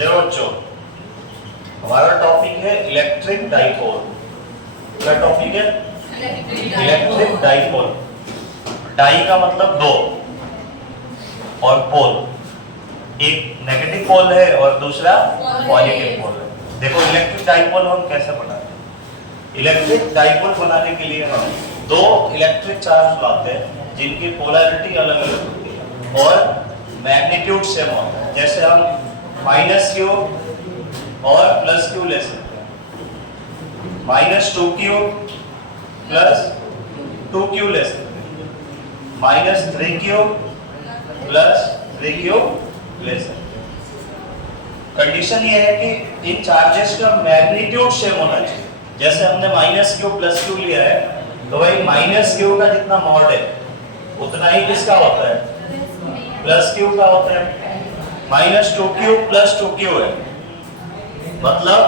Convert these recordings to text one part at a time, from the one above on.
देखो बच्चों, हमारा टॉपिक है इलेक्ट्रिक डाइपोल। क्या टॉपिक है? Electric dipole. डाई का मतलब दो और पोल, एक नेगेटिव पोल है और दूसरा पॉजिटिव पोल है। देखो इलेक्ट्रिक डाइपोल हम कैसे बनाते हैं। इलेक्ट्रिक डाइपोल बनाने के लिए हम दो इलेक्ट्रिक चार्ज लाते हैं जिनकी पोलैरिटी अलग अलग होती है और मैग्नीट्यूड सेम होता है। जैसे हम -q और +q ले सकते हैं। -2q प्लस 2q ले सकते हैं। -3q प्लस 3q ले सकते हैं। कंडीशन ये है कि इन चार्जेस का मैग्नीट्यूड सेम होना चाहिए। जैसे हमने -q प्लस q लिया है तो भाई -q का जितना मॉड है उतना ही किसका होता है? +q का होता है। -2q प्लस 2q है, मतलब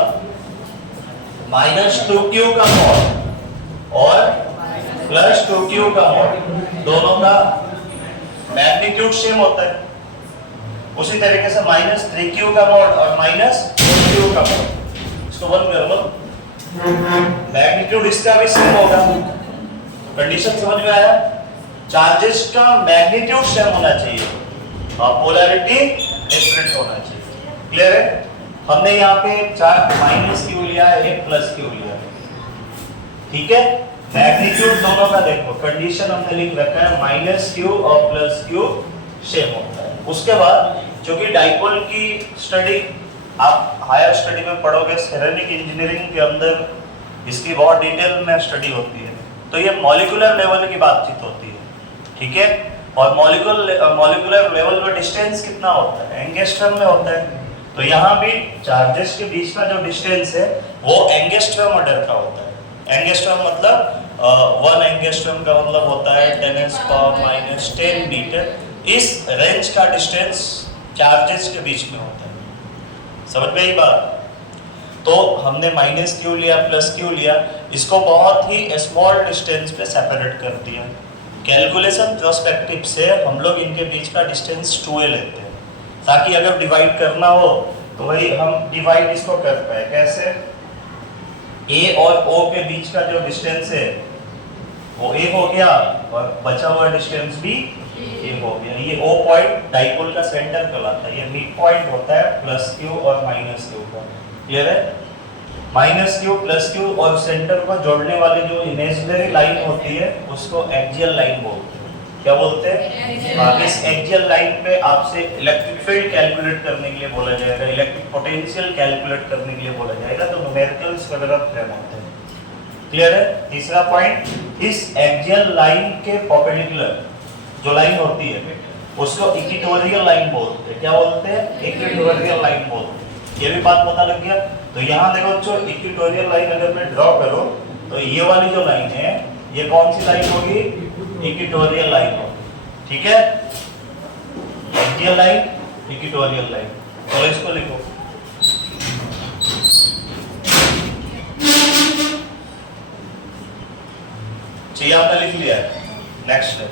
-2q का मॉड और +2q का मॉड दोनों का मैग्नीट्यूड सेम होता है। उसी तरीके से -3q का मॉड और -4q का मॉड, इसको बंद कर लो, मैग्नीट्यूड इसका भी सेम होगा। कंडीशन समझ में आया? चार्जेस का मैग्नीट्यूड सेम होना चाहिए और पोलैरिटी डिफरेंट होना चाहिए। क्लियर है? हमने यहाँ पे चार्ज -q लिया है, एक +q लिया है, ठीक है। मैग्नीट्यूड दोनों का देखो, कंडीशन हमने लिख रखा है -q और +q सेम होता है। उसके बाद क्योंकि डाइपोल की स्टडी आप हायर स्टडी में पढ़ोगे, सिरेमिक इंजीनियरिंग के अंदर इसकी बहुत डिटेल में स्टडी होती है, तो ये मॉलिक्यूलर लेवल की बातचीत होती है, ठीक है। और मॉलिक्यूलर लेवल पे डिस्टेंस कितना होता है? एंगस्ट्रम में होता है। तो यहाँ भी चार्जेस के बीच का जो डिस्टेंस है वो एंगस्ट्रम ऑर्डर का होता है। एंगस्ट्रम मतलब 1 एंगस्ट्रम का मतलब होता है 10⁻⁻10 मीटर। इस रेंज का डिस्टेंस चार्जेस के बीच में होता है। समझ में आई बात? तो हमने -q लिया, +q लिया, इसको बहुत ही स्मॉल डिस्टेंस पे सेपरेट कर दिया। कैलकुलेशन पर्सपेक्टिव से हम लोग इनके बीच का डिस्टेंस 2a लेते हैं ताकि अगर डिवाइड करना हो तो वही हम डिवाइड इसको कर पाए। कैसे? a और o के बीच का जो डिस्टेंस है वो a हो गया और बचा हुआ डिस्टेंस भी a हो गया। ये o पॉइंट डाइपोल का सेंटर कहलाता है। ये मिड पॉइंट होता है +q और -q का। क्लियर है? -q +q और सेंटर को जोड़ने वाली जो इमेजिनरी लाइन होती है उसको एक्सियल लाइन बोलते हैं। क्या बोलते हैं? इस एक्सियल लाइन पे आपसे इलेक्ट्रिक फील्ड कैलकुलेट करने के लिए बोला जाएगा, इलेक्ट्रिक पोटेंशियल कैलकुलेट करने के लिए बोला जाएगा, तो न्यूमेरिकल्स वगैरह फ्रेम होते हैं। क्लियर है? तीसरा पॉइंट, इस एक्सियल लाइन के परपेंडिकुलर जो लाइन होती है उसको इक्वेटोरियल लाइन बोलते हैं। क्या बोलते हैं? इक्वेटोरियल लाइन बोलते हैं। ये भी बात पता लग गया। तो यहाँ देखो बच्चों, इक्वेटोरियल लाइन अगर मैं ड्रॉ करूं तो ये वाली जो लाइन है ये कौन सी लाइन होगी? इक्वेटोरियल लाइन होगी, ठीक है। Axial line, equatorial line. चलो इसको लिखो। चाहिए आपने लिख लिया है। नेक्स्ट है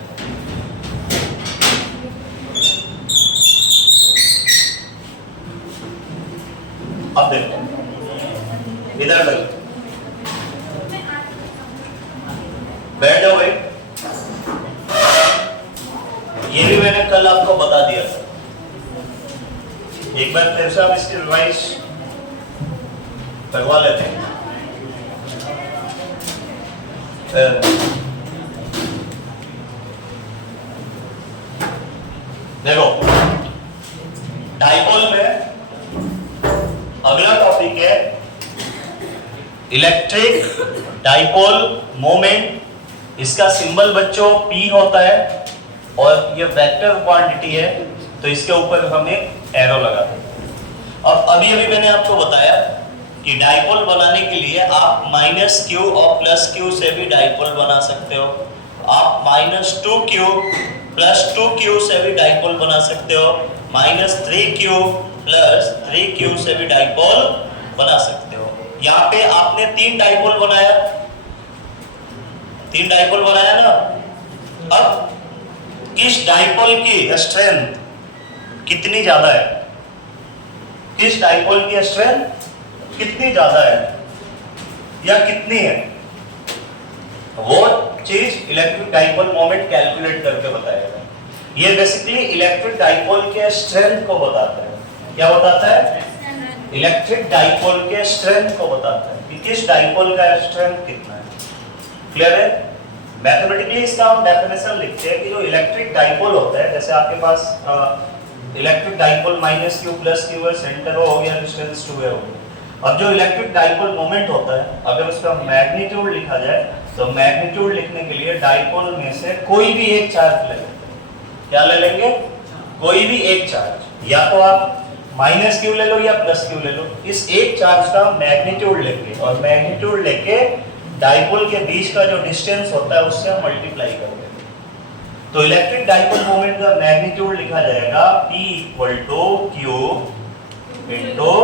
अब देखो इधर लग बैठ जाओ भाई। ये भी मैंने कल आपको बता दिया था, एक बार फिर से आप इसकी रिवाइज करवा लेते हैं। देखो डाइपोल में अगला टॉपिक है इलेक्ट्रिक डाइपोल मोमेंट। इसका सिंबल बच्चों P होता है और ये वेक्टर क्वांटिटी है, तो इसके ऊपर हम एक एरो लगाते हैं। अब अभी मैंने आपको बताया कि डाइपोल बनाने के लिए आप -q और +q से भी डाइपोल बना सकते हो। आप -2q + 2q से भी डाइपोल बना सकते हो। -3q + 3q से भी डाइपोल बना सकते हो। यहाँ पे आपने 3 डाइपोल बनाया, 3 डाइपोल बनाया ना। अब इस डाइपोल की स्ट्रेंथ कितनी ज्यादा है? किस डाइपोल की स्ट्रेंथ कितनी ज्यादा है या कितनी है, वो चीज इलेक्ट्रिक डाइपोल मोमेंट कैलकुलेट करके बताएगा। ये बेसिकली इलेक्ट्रिक डाइपोल के स्ट्रेंथ को बताता है। क्या बताता है? इलेक्ट्रिक डाइपोल के स्ट्रेंथ को बताता है कि किस डाइपोल का स्ट्रेंथ कितना है। क्लियर है? मैथमेटिकली इसका हम डेफिनेशन लिखते हैं कि जो इलेक्ट्रिक डाइपोल होता है, जैसे आपके पास इलेक्ट्रिक डाइपोल -q + q है, सेंटर हो गया, डिस्टेंस 2 है हो गया। अब जो इलेक्ट्रिक डाइपोल मोमेंट होता है, अगर उसका मैग्नीट्यूड लिखा जाए तो मैग्नीट्यूड लिखने के लिए डाइपोल में से कोई भी एक चार्ज ले लेंगे। क्या ले लेंगे? कोई भी एक चार्ज, या तो आप -q ले लो या +q ले लो। इस एक चार्ज का मैग्नीट्यूड लेंगे और मैग्नीट्यूड लेके डाइपोल के बीच का जो डिस्टेंस होता है उससे हम मल्टीप्लाई कर देंगे। तो इलेक्ट्रिक डाइपोल मोमेंट का मैग्नीट्यूड लिखा जाएगा P = q × 2a,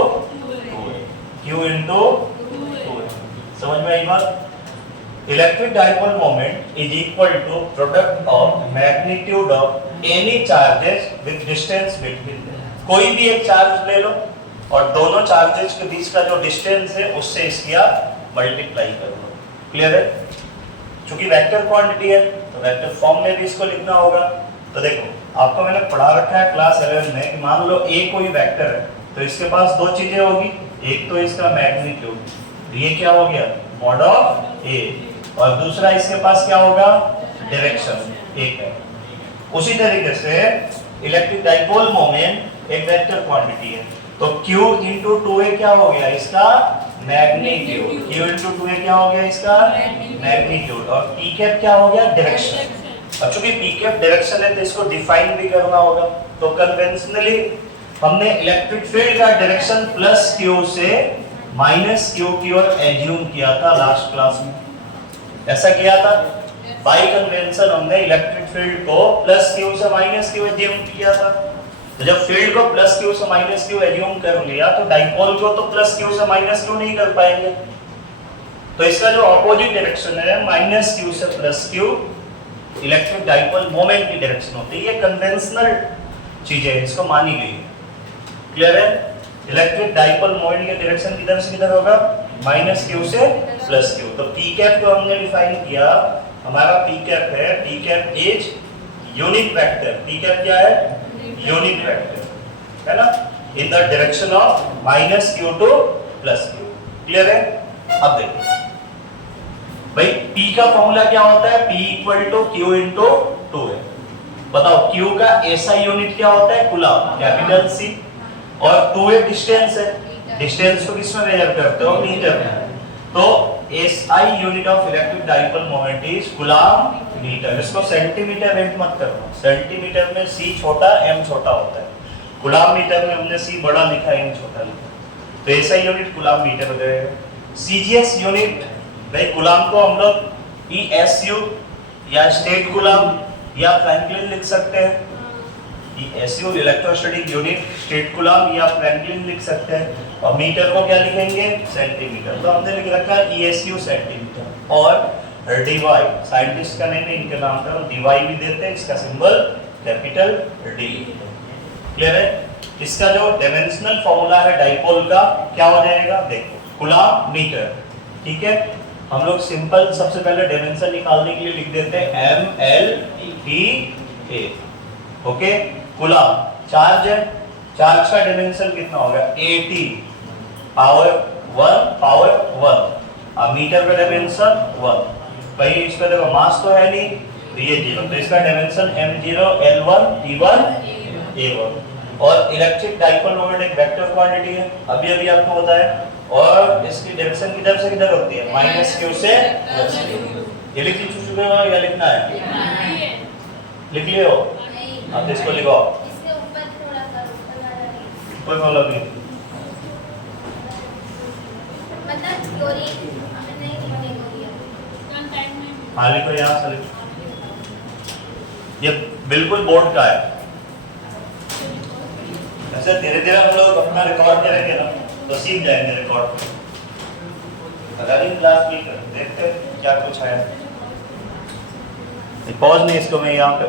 q × 2a। समझ में आई बात? Electric dipole moment is equal to product of magnitude of any charges with distance between them. कोई भी एक चार्ज ले लो और दोनों चार्जेस के बीच का जो डिस्टेंस है उससे इसकी आप मल्टीप्लाई कर लो। क्लियर है? क्योंकि वेक्टर क्वांटिटी है तो वेक्टर फॉर्म में भी इसको लिखना होगा। तो देखो, आपको मैंने पढ़ा रखा है क्लास 11 में कि मान लो a कोई वेक्टर है तो इसके पास दो चीजें होगी, एक तो इसका मैग्नीट्यूड, ये क्या हो गया mod ऑफ a, और दूसरा इसके पास क्या होगा डायरेक्शन, एक है। उसी तरीके से इलेक्ट्रिक डाइपोल मोमेंट एक वेक्टर क्वांटिटी है तो q × 2a क्या हो गया इसका मैग्नीट्यूड, q × 2a क्या हो गया इसका मैग्नीट्यूड, और p कैप क्या हो गया डायरेक्शन। अब चूंकि p कैप डायरेक्शन है तो इसको डिफाइन भी करना होगा। तो कन्वेंशनली हमने इलेक्ट्रिक फील्ड का डायरेक्शन +q से -q की ओर एज्यूम किया था लास्ट क्लास में। ऐसा किया था बाय कन्वेंशन, हमने इलेक्ट्रिक फील्ड को +q से -q एज्यूम किया था। तो जब फील्ड को +q से -q एज्यूम कर लिया तो डाइपोल को तो +q से -q नहीं कर पाएंगे। तो इसका जो ऑपोजिट डायरेक्शन है -q से +q, इलेक्ट्रिक डाइपोल मोमेंट की डायरेक्शन होती है। ये कन्वेंशनल चीज है, इसको मानी गई है। क्लियर है? इलेक्ट्रिक डाइपोल मोमेंट की डायरेक्शन किधर से किधर होगा -q से +q। तो p कैप को हमने डिफाइन किया, हमारा p कैप है, p cap is unit vector. p cap क्या है? यूनिट वेक्टर, है ना, in the direction of -q to +q। Clear है? अब देखो भाई p का फॉर्मूला क्या होता है? p = q × 2a। बताओ q का SI यूनिट क्या होता है? कूलम, कैपिटल C, और 2a डिस्टेंस है। डिस्टेंस को किसमें मेजर करते हो? मीटर में। तो SI unit of electric dipole moment is coulomb metre. इसको सेंटीमीटर रेंट मत करना, सेंटीमीटर में C छोटा m छोटा होता है, कूलम मीटर में हमने C बड़ा लिखा है, m छोटा लिखा। तो SI यूनिट कूलम मीटर हो जाएगा। CGS यूनिट, भाई कूलम को हम लोग ESU या स्टेट कूलम या फ्रैंकलिन लिख सकते हैं। ESU electrostatic unit, state coulomb या फ्रैंकलिन लिख सकते हैं, और मीटर को क्या लिखेंगे? सेंटीमीटर। तो हमने लिख रखा है ESU सेंटीमीटर। और DY, साइंटिस्ट का नहीं, इनके नाम पर हम DY भी देते हैं, इसका सिंबल कैपिटल D। क्लियर है? इसका जो डायमेंशनल फॉर्मूला है डाइपोल का क्या हो जाएगा? देखो, कूलम मीटर। ठीक है, हम लोग सिंपल सबसे पहले डायमेंशन निकालने के लिए लिख देते हैं mLTA। ओके, कूलम चार्ज है, चार्ज का डायमेंशन कितना होगा? 80 पावर 1 और मीटर का डायमेंशन 1। भाई इसका देखो मास तो है नहीं तो ये 0, तो इसका dimension m0 L1 T1 A1। और इलेक्ट्रिक डाइपोल मोमेंट एक वेक्टर क्वांटिटी है, अभी अभी आपको बताया, और इसकी डायरेक्शन किधर से किधर होती है? -q से +q। ये लिख चुके हो या लिखना है? लिख लिए हो? अब इसको लिखो, इसके ऊपर थोड़ा सा कोई प्रॉब्लम नहीं। मतलब थ्योरी हमने लिखने को दिया कौन टाइम में। हाँ लिखो, यहाँ से लिखो, ये बिल्कुल बोर्ड का है। ऐसे धीरे धीरे हम लोग अपना रिकॉर्ड करेंगे ना तो सीख जाएंगे रिकॉर्ड। रनिंग क्लास की देखते क्या कुछ है। पॉज नहीं, इसको मैं यहाँ पे